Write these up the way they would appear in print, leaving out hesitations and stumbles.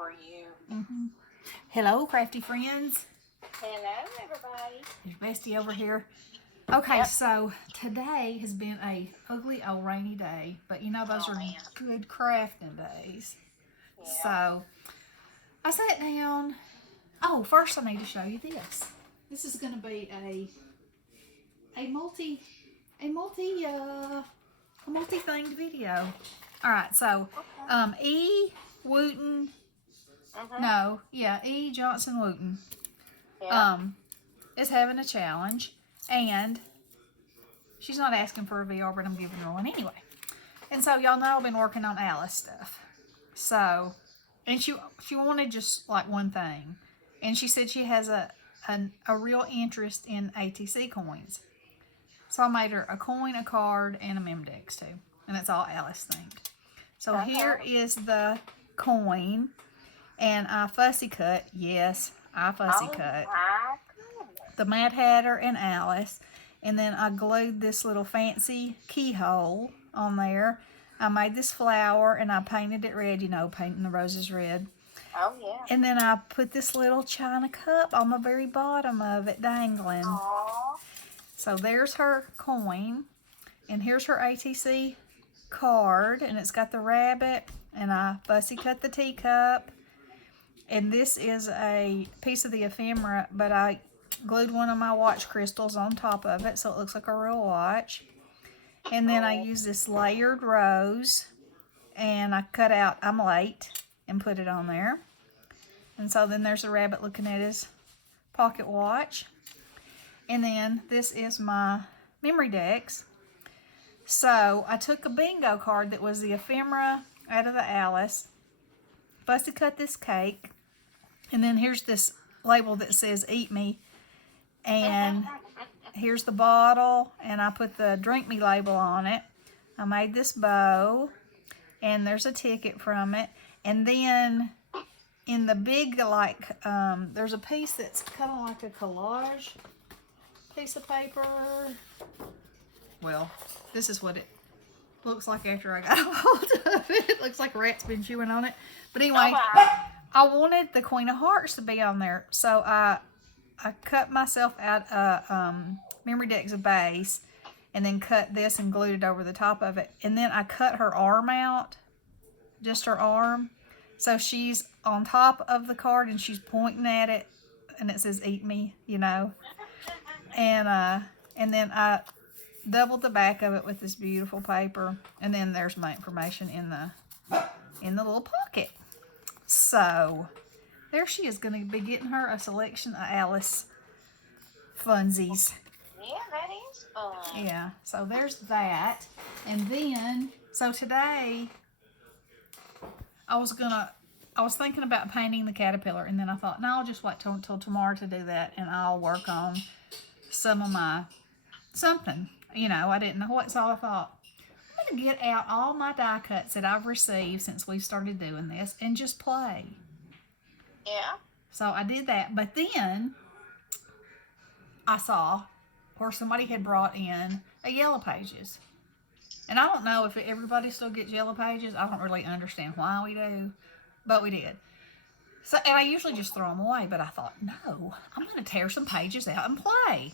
for you. Hello, crafty friends. Hello, everybody. There's Bestie over here. Okay, Yep. so today has been a ugly old rainy day, but you know those Oh, are man. good crafting days. Yeah. So I sat down. Oh, first I need to show you this. This is going to be a multi-themed video. All right, so E Wooten. E Johnson-Wooten Yeah. is having a challenge, and she's not asking for a VR, but I'm giving her one anyway. And so y'all know I've been working on Alice stuff. So, and she wanted just like one thing, and she said she has a real interest in ATC coins. So I made her a coin, a card, and a Memdex too, and it's all Alice themed. So here is the coin, and I fussy cut. Yes, I fussy cut My goodness. the Mad Hatter and Alice, and then I glued this little fancy keyhole on there. I made this flower and I painted it red, you know, painting the roses red. Oh, yeah. And then I put this little china cup on the very bottom of it dangling. Aww. So there's her coin, and here's her ATC card, and it's got the rabbit, and I fussy cut the teacup. And this is a piece of the ephemera, but I glued one of my watch crystals on top of it so it looks like a real watch. And then I used this layered rose, and I cut out "I'm late" and put it on there. And so then there's a rabbit looking at his pocket watch. And then this is my memory decks. So I took a bingo card that was the ephemera out of the Alice, fussy cut this cake, and then here's this label that says "Eat Me," and here's the bottle, and I put the "Drink Me" label on it. I made this bow, and there's a ticket from it. And then in the big, there's a piece that's kind of like a collage piece of paper. Well, this is what it looks like after I got a hold of it. It looks like a rat's been chewing on it. But anyway, I wanted the Queen of Hearts to be on there, so I cut myself out a memory deck's base, and then cut this and glued it over the top of it. And then I cut her arm out, just her arm. So she's on top of the card and she's pointing at it, and it says "Eat Me," you know. And then I doubled the back of it with this beautiful paper, and then there's my information in the little pocket. So there she is, going to be getting her a selection of Alice funsies. Yeah, that is fun. Yeah, so there's that. And then, so today, I was thinking about painting the caterpillar, and then I thought, no, I'll just wait till tomorrow to do that, and I'll work on some of my something. You know, I didn't know what, so I thought, I'm going to get out all my die cuts that I've received since we started doing this and just play. Yeah. So I did that, but then I saw where somebody had brought in a Yellow Pages. And I don't know if everybody still gets Yellow Pages. I don't really understand why we do, but we did. So, and I usually just throw them away, but I thought, no, I'm going to tear some pages out and play.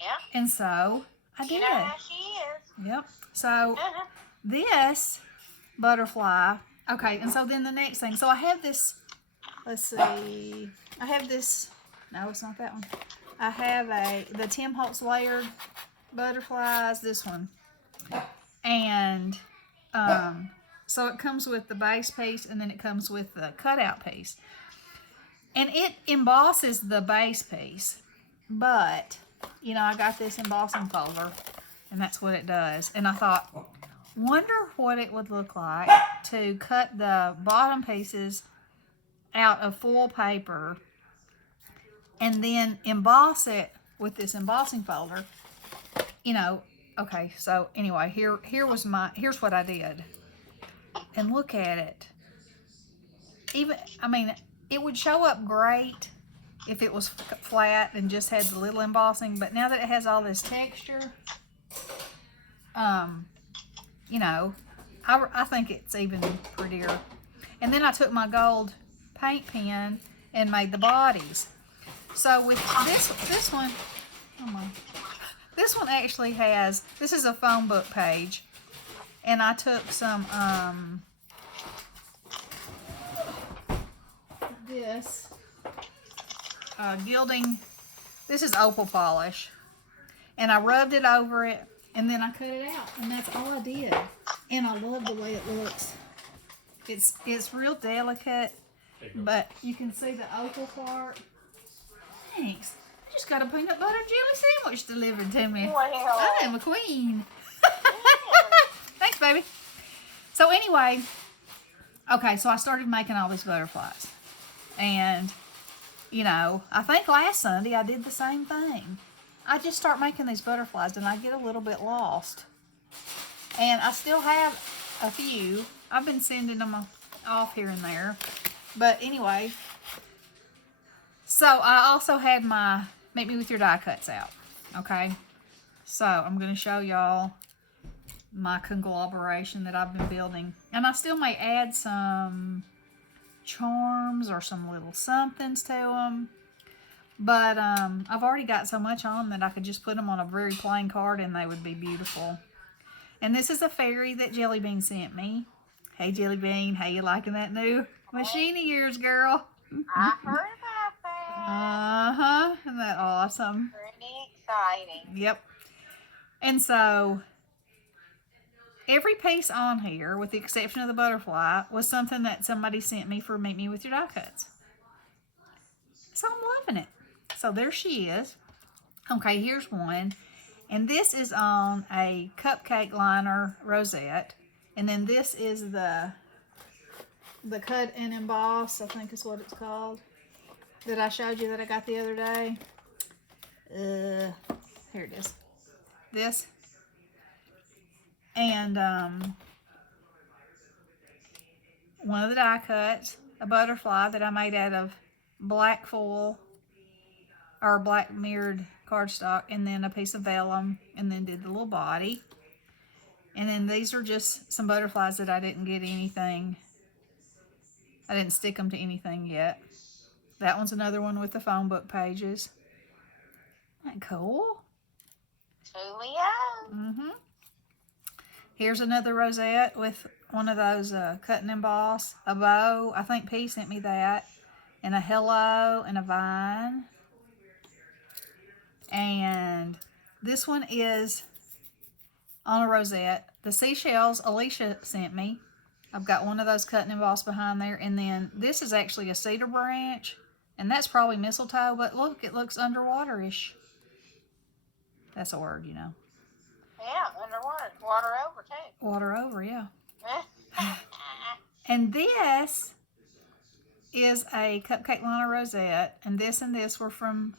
Yeah. And so I did. You know how she is. Yep. So this butterfly, okay, and so then the next thing, so I have this, let's see, I have this, no, it's not that one. I have the Tim Holtz layered butterflies, this one. And so it comes with the base piece, and then it comes with the cutout piece. And it embosses the base piece, but, you know, I got this embossing folder, and that's what it does. And I thought, wonder what it would look like to cut the bottom pieces out of foil paper and then emboss it with this embossing folder. You know, okay, so anyway, here's what I did. And look at it. It would show up great if it was flat and just had the little embossing, but now that it has all this texture, you know, I think it's even prettier. And then I took my gold paint pen and made the bodies. So with this one, oh my, this one actually has, this is a phone book page, and I took some this gilding. This is opal polish, and I rubbed it over it, and then I cut it out, and that's all I did. And I love the way it looks. It's real delicate, but you can see the opal part. Thanks. I just got a peanut butter jelly sandwich delivered to me. Wow. I am a queen. Thanks, baby. So anyway, okay, so I started making all these butterflies. And, you know, I think last Sunday I did the same thing. I just start making these butterflies and I get a little bit lost. And I still have a few. I've been sending them off here and there. But anyway, so I also had my Make Me With Your die cuts out. Okay? So I'm going to show y'all my conglomeration that I've been building. And I still may add some charms or some little somethings to them. But I've already got so much on them that I could just put them on a very plain card and they would be beautiful. And this is a fairy that Jelly Bean sent me. Hey, Jelly Bean, how you liking that new machine of yours, girl? I heard about that. Uh-huh. Isn't that awesome? Pretty exciting. Yep. And so every piece on here, with the exception of the butterfly, was something that somebody sent me for Meet Me With Your Die Cuts. So I'm loving it. So there she is. Okay, here's one. And this is on a cupcake liner rosette. And then this is the cut and emboss, I think is what it's called, that I showed you that I got the other day. Here it is. This. And one of the die cuts, a butterfly that I made out of black foil or black mirrored cardstock, and then a piece of vellum, and then did the little body. And then these are just some butterflies that I didn't get anything. I didn't stick them to anything yet. That one's another one with the phone book pages. Isn't that cool? Coolio. Mm-hmm. Here's another rosette with one of those cut and emboss. A bow. I think P sent me that. And a hello and a vine. And this one is on a rosette. The seashells Alicia sent me. I've got one of those cut and embossed behind there. And then this is actually a cedar branch. And that's probably mistletoe. But look, it looks underwater-ish. That's a word, you know. Yeah, underwater. Water over, too. Water over, yeah. And this is a cupcake liner rosette. And this were from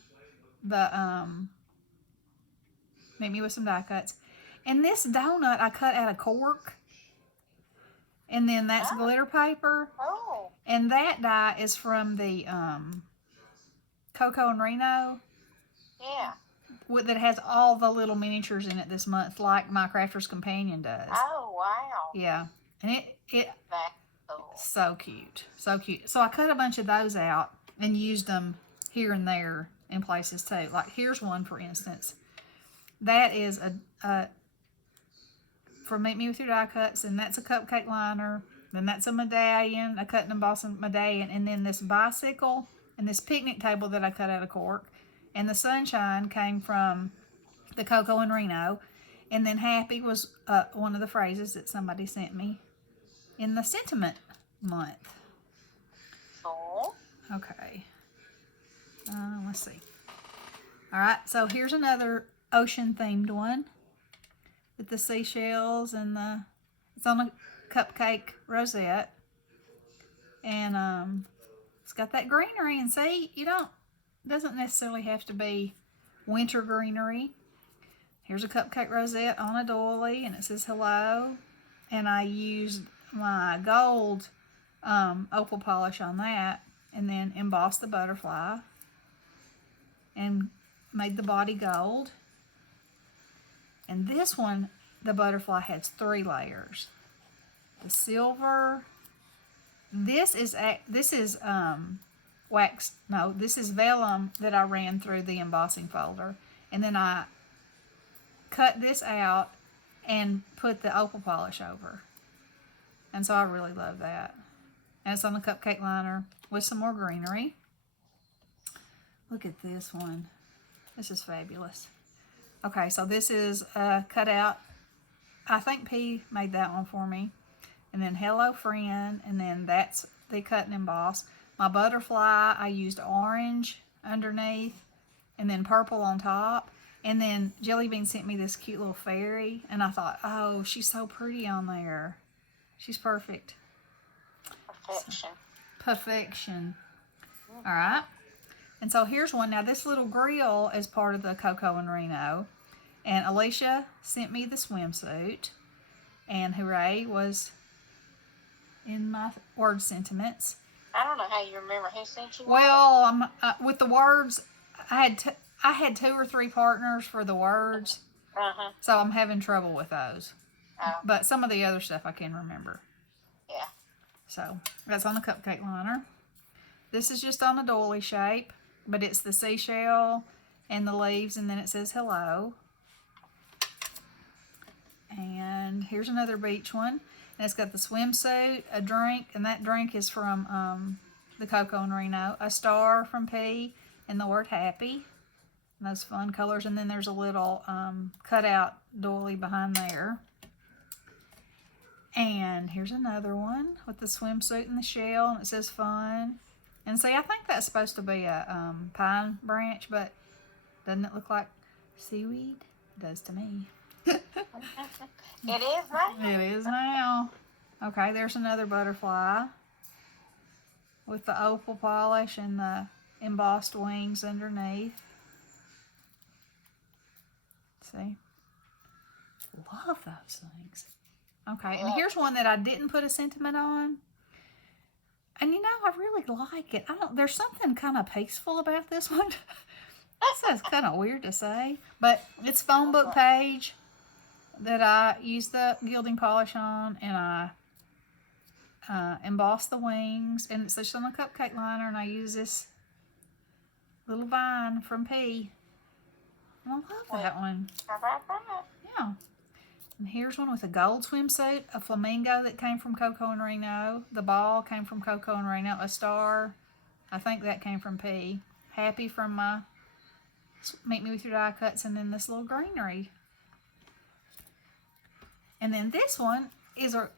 the Make Me With Some Die Cuts. And this donut I cut out of cork. And then that's glitter paper. Oh. And that die is from the Coco and Reno. Yeah. That has all the little miniatures in it this month, like my Crafter's Companion does. Oh, wow. Yeah. And it That's cool. so cute. So cute. So I cut a bunch of those out and used them here and there in places too. Like here's one, for instance. That is a for Meet Me With Your Die Cuts, and that's a cupcake liner. Then that's a medallion, a cut and emboss medallion, and then this bicycle and this picnic table that I cut out of cork. And the sunshine came from the Coco and Reno. And then happy was one of the phrases that somebody sent me in the sentiment month. Cool. Okay. Let's see. All right, so here's another ocean-themed one with the seashells and it's on a cupcake rosette. And it's got that greenery. And see, doesn't necessarily have to be winter greenery. Here's a cupcake rosette on a doily, and it says hello. And I used my gold opal polish on that, and then embossed the butterfly and made the body gold. And this one, the butterfly has 3 layers. The silver, this is wax. No, this is vellum that I ran through the embossing folder, and then I cut this out and put the opal polish over. And so I really love that. And it's on the cupcake liner with some more greenery. Look at this one. This is fabulous. Okay, so this is cut out. I think P made that one for me. And then Hello Friend, and then that's the cut and emboss. My butterfly, I used orange underneath and then purple on top. And then Jelly Bean sent me this cute little fairy, and I thought, oh, she's so pretty on there. She's perfect. Perfection. Perfection. All right. And so here's one. Now, this little grill is part of the Coco and Reno. And Alicia sent me the swimsuit. And Hooray was in my word sentiments. I don't know how you remember who sent you. Well, with the words, I had 2 or 3 partners for the words. Uh-huh. So I'm having trouble with those. Oh. But some of the other stuff I can remember. Yeah. So that's on the cupcake liner. This is just on a doily shape, but it's the seashell and the leaves, and then it says hello. And here's another beach one. And it's got the swimsuit, a drink, and that drink is from the Coco and Reno, a star from P, and the word happy. And those fun colors. And then there's a little cutout doily behind there. And here's another one with the swimsuit and the shell, and it says fun. And see, I think that's supposed to be a pine branch, but doesn't it look like seaweed? It does to me. It is now. It is now. Okay, there's another butterfly with the opal polish and the embossed wings underneath. See? Love those things. Okay, and here's one that I didn't put a sentiment on. And you know, I really like it. There's something kind of peaceful about this one. That's kind of weird to say. But it's phone book page that I used the gilding polish on, and I embossed the wings. And it's just on a cupcake liner, and I use this little vine from P. And I love that one. How about that? Yeah. And here's one with a gold swimsuit, a flamingo that came from Coco and Reno. The ball came from Coco and Reno. A star, I think that came from P. Happy from my Meet Me With Your Die Cuts, and then this little greenery. And then this one is a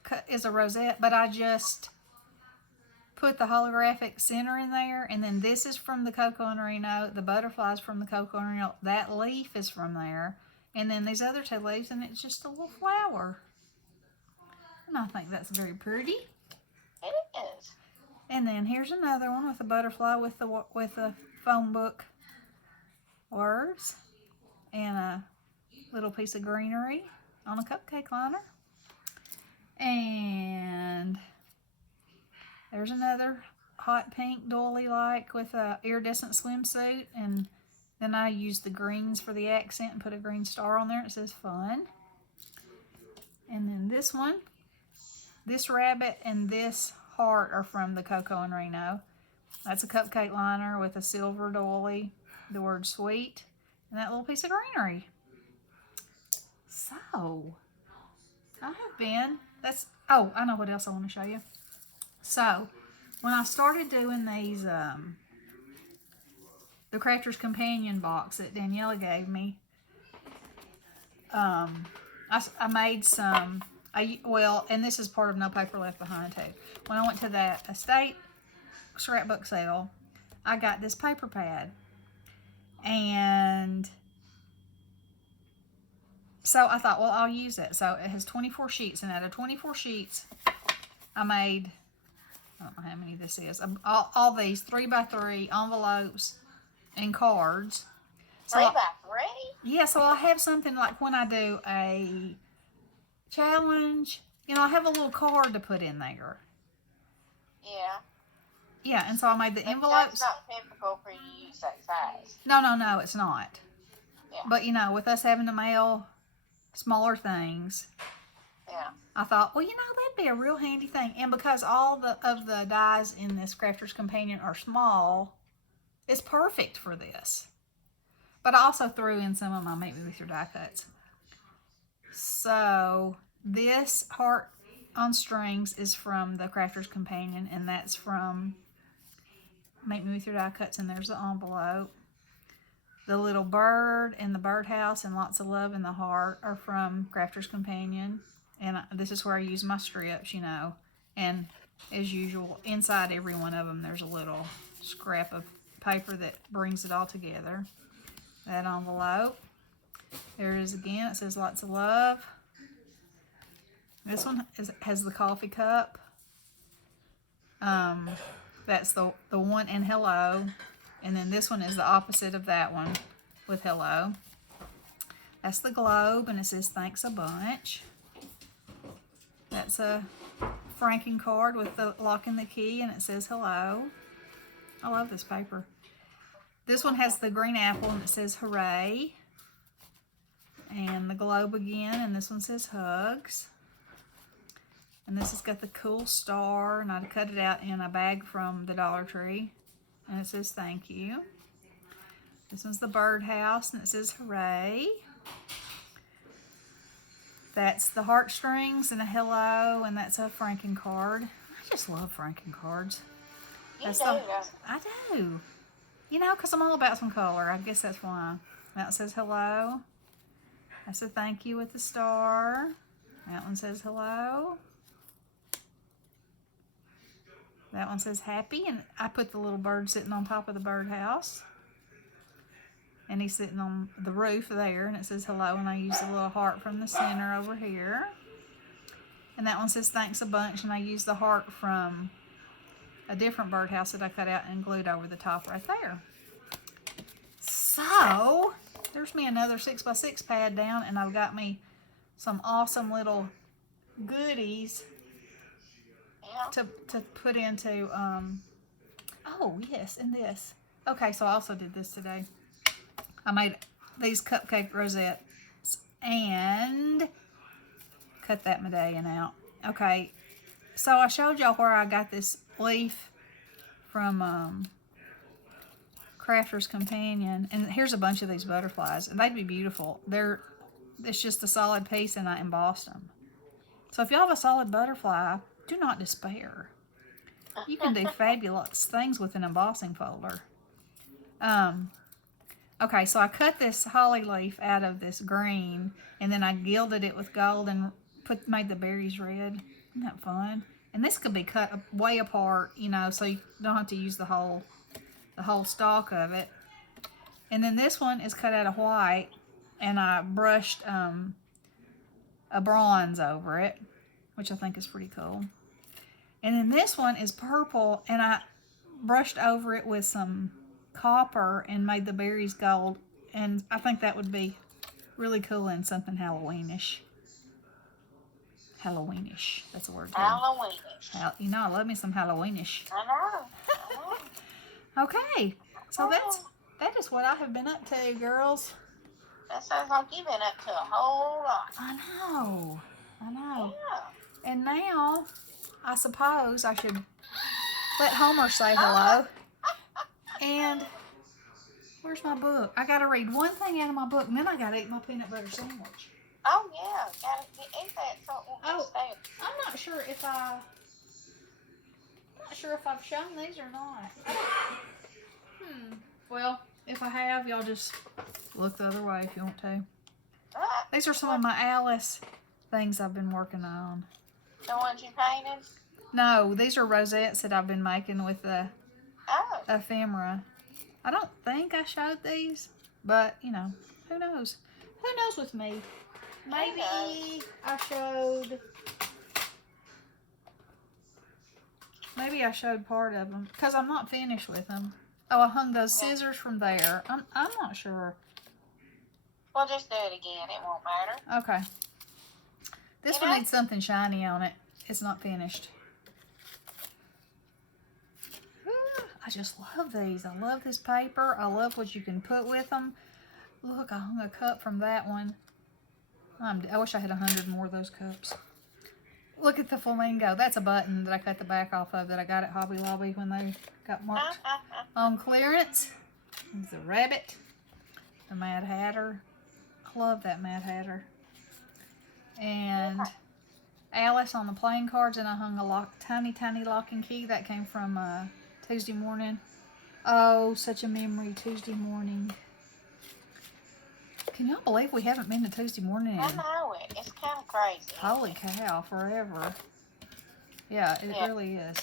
rosette, but I just put the holographic center in there. And then this is from the Coco and Reno. The butterflies from the Coco and Reno. That leaf is from there. And then these other 2 leaves, and it's just a little flower. And I think that's very pretty. It is. And then here's another one with a butterfly with the phone book words and a little piece of greenery on a cupcake liner. And there's another hot pink doily like with a iridescent swimsuit, and then I used the greens for the accent and put a green star on there. It says fun. And then this one, this rabbit and this heart are from the Coco and Reno. That's a cupcake liner with a silver doily, the word sweet, and that little piece of greenery. So, I have been, I know what else I want to show you. So, when I started doing these, the Crafter's Companion box that Daniela gave me, I made some, and this is part of No Paper Left Behind too. When I went to that estate scrapbook sale, I got this paper pad. And so I thought, well, I'll use it. So it has 24 sheets, and out of 24 sheets, I made, I don't know how many this is, all these 3x3 envelopes and cards. So 3x3? Yeah, so I'll have something like when I do a challenge, I have a little card to put in there. Yeah. Yeah, and so I made the But envelopes. that's not typical for you to use that size. No, it's not. Yeah. But, with us having to mail smaller things, Yeah. I thought, well, that'd be a real handy thing. And because all of the dies in this Crafter's Companion are small, it's perfect for this. But I also threw in some of my Make Me With Your die cuts. So this heart on strings is from the Crafter's Companion, and that's from Make Me With Your die cuts, and there's the envelope. The little bird and the birdhouse and lots of love in the heart are from Crafter's Companion. And this is where I use my strips, And as usual, inside every one of them, there's a little scrap of paper that brings it all together. That envelope. There it is again. It says lots of love. This one has the coffee cup. That's the one and hello. And then this one is the opposite of that one with hello. That's the globe, and it says thanks a bunch. That's a franking card with the lock and the key, and it says hello. I love this paper. This one has the green apple, and it says hooray. And the globe again, and this one says hugs. And this has got the cool star, and I cut it out in a bag from the Dollar Tree. And it says thank you. This one's the birdhouse, and it says hooray. That's the heartstrings and a hello, and that's a franking card. I just love franking cards. You do, I do. Because I'm all about some color. I guess that's why. That says hello. That's a thank you with the star. That one says hello. That one says happy, and I put the little bird sitting on top of the birdhouse. And he's sitting on the roof there, and it says hello, and I use the little heart from the center over here. And that one says thanks a bunch, and I use the heart from a different birdhouse that I cut out and glued over the top right there. So, there's me another 6x6 pad down, and I've got me some awesome little goodies to put into, oh yes, and this. Okay, so I also did this today. I made these cupcake rosettes and cut that medallion out. Okay, so I showed y'all where I got this leaf from Crafter's Companion, and here's a bunch of these butterflies, and they'd be beautiful. It's just a solid piece, and I embossed them. So if y'all have a solid butterfly, do not despair. You can do fabulous things with an embossing folder. Okay, so I cut this holly leaf out of this green, and then I gilded it with gold and made the berries red. Isn't that fun? And this could be cut way apart, so you don't have to use the whole stalk of it. And then this one is cut out of white, and I brushed a bronze over it, which I think is pretty cool. And then this one is purple, and I brushed over it with some copper and made the berries gold, and I think that would be really cool and something Halloweenish. Halloweenish, that's a word. Halloweenish. I love me some Halloweenish. I know. Okay, so that is what I have been up to, girls. That sounds like you've been up to a whole lot. I know. Yeah. And now, I suppose I should let Homer say hello. And where's my book? I gotta read one thing out of my book, and then I gotta eat my peanut butter sandwich. Oh yeah, gotta eat that so it won't Oh, stay. I'm not sure if I've shown these or not. Well, if I have, y'all just look the other way if you want to. These are some of my Alice things I've been working on. The ones you painted? No, these are rosettes that I've been making with the ephemera. I don't think I showed these, but who knows? Who knows with me? Maybe I showed part of them because I'm not finished with them. Oh, I hung those scissors from there. I'm not sure. Well, just do it again. It won't matter. Okay. This one needs something shiny on it. It's not finished. I just love these. I love this paper. I love what you can put with them. Look, I hung a cup from that one. I wish I had 100 more of those cups. Look at the flamingo. That's a button that I cut the back off of that I got at Hobby Lobby when they got marked on clearance. There's the rabbit. The Mad Hatter. I love that Mad Hatter. And Alice on the playing cards, and I hung a tiny lock and key that came from Tuesday morning. Oh, such a memory, Tuesday morning. Can y'all believe we haven't been to Tuesday morning? I know it. It's kind of crazy. Holy cow, forever. Yeah, it really is.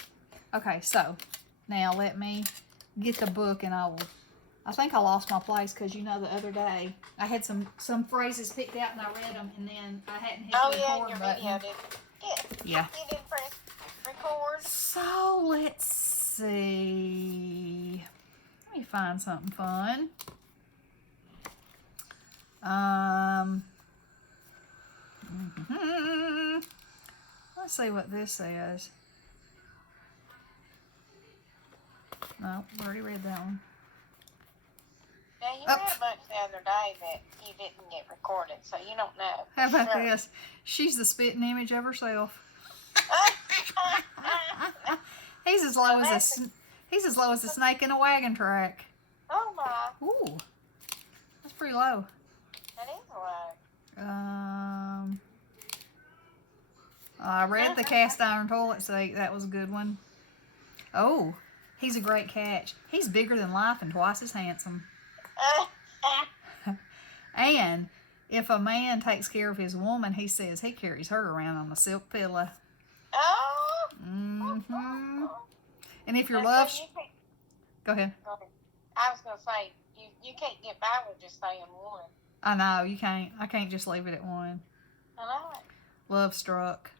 Okay, so now let me get the book, and I think I lost my place because the other day I had some phrases picked out and I read them, and then I hadn't hit the record button. Video did. Yeah. You didn't press record. So let's see. Let me find something fun. Let's see what this says. No, I already read that one. Now, you read a bunch the other day that you didn't get recorded, so you don't know. How about this? She's the spitting image of herself. He's as low as a snake in a wagon track. Oh my! Ooh, that's pretty low. That is low. I read the cast iron toilet seat. That was a good one. Oh, he's a great catch. He's bigger than life and twice as handsome. And if a man takes care of his woman, he says he carries her around on a silk pillow. Oh. Mm-hmm. And if your love... Go ahead. I was going to say, you can't get by with just saying one. I know, you can't. I can't just leave it at one. I know it. Love struck.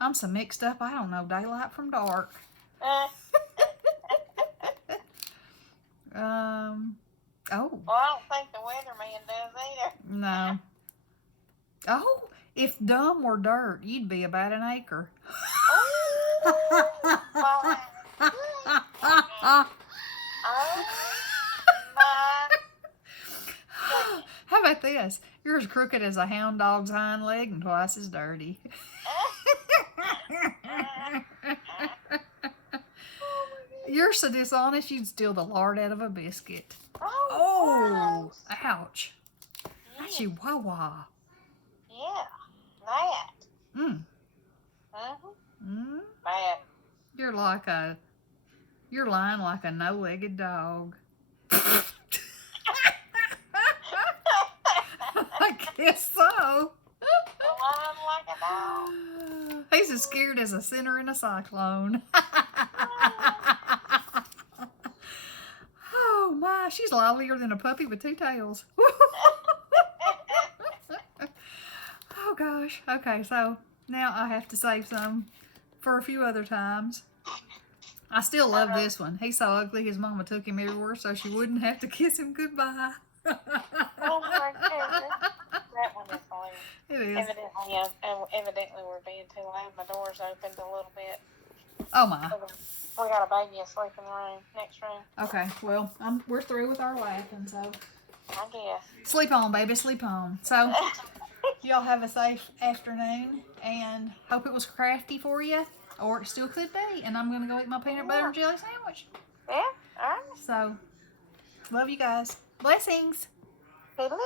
I'm so mixed up, I don't know daylight from dark. Oh. Well, I don't think the weatherman does either. No. Oh, if dumb were dirt, you'd be about an acre. Oh, my. How about this? You're as crooked as a hound dog's hind leg and twice as dirty. You're so dishonest, you'd steal the lard out of a biscuit. Oh, ouch. Chihuahua. Yeah, that. Bad. You're lying like a no-legged dog. I guess so. Lying like a dog. He's as scared as a sinner in a cyclone. Oh my, she's livelier than a puppy with two tails. Oh gosh. Okay, so now I have to save some for a few other times. I still love this one. He's so ugly his mama took him everywhere so she wouldn't have to kiss him goodbye. Oh my goodness. That one is hilarious. It is. Evidently we're being too loud. My door's opened a little bit. Oh my. We got a baby asleep in the room, next room. Okay, well, we're through with our laughing, so. I guess. Sleep on, baby, sleep on. So, y'all have a safe afternoon, and hope it was crafty for you, or it still could be. And I'm going to go eat my peanut butter and jelly sandwich. Yeah, all right. So, love you guys. Blessings. Hello.